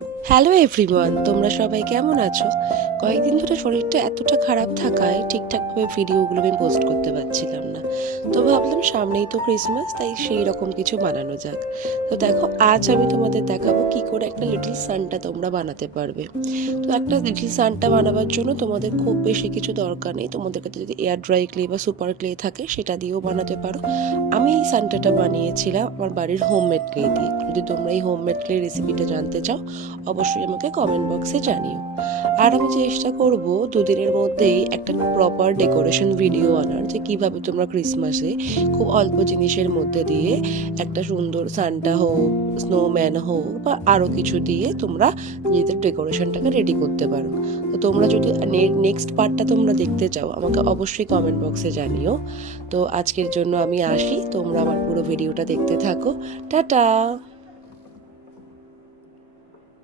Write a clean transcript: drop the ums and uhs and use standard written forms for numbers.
Hello everyone, তোমরা সবাই কেমন আছো? কয়েকদিন ধরে শরীরটা এতটা খারাপ থাকায় ঠিকঠাকভাবে ভিডিওগুলো আমি পোস্ট করতে পারছিলাম না। তো ভাবলাম সামনেই তো ক্রিসমাস, তাই সেই রকম কিছু বানানো যাক। তো দেখো, আজ আমি তোমাদের দেখাবো কি করে একটা লিটল সান্টা তোমরা বানাতে পারবে। তো একটা লিটল সান্টা বানাবার জন্য তোমাদের খুব বেশি কিছু দরকার নেই। তোমাদের কাছে যদি এয়ার ড্রাই ক্লে বা সুপার ক্লে থাকে সেটা দিয়েও বানাতে পারো। আমি এই সান্টাটা বানিয়েছিলাম আমার বাড়ির হোমমেড ক্লে দিয়ে। যদি তোমরা এই হোমমেড ক্লে রেসিপিটা জানতে চাও অবশ্যই আমাকে কমেন্ট বক্সে জানিও। আর আমি চেষ্টা করব দুদিনের মধ্যেই একটা প্রপার ডেকোরেশন ভিডিও আনার, যে কিভাবে তোমরা ক্রিসমাসে খুব অল্প জিনিসের মধ্যে দিয়ে একটা সুন্দর সান্টা হোক, স্নোম্যান হোক বা আরও কিছু দিয়ে তোমরা নিজেদের ডেকোরেশনটাকে রেডি করতে পারো। তো তোমরা যদি নেক্সট পার্টটা তোমরা দেখতে চাও আমাকে অবশ্যই কমেন্ট বক্সে জানিও। তো আজকের জন্য আমি আসি, তোমরা আমার পুরো ভিডিওটা দেখতে থাকো। টাটা।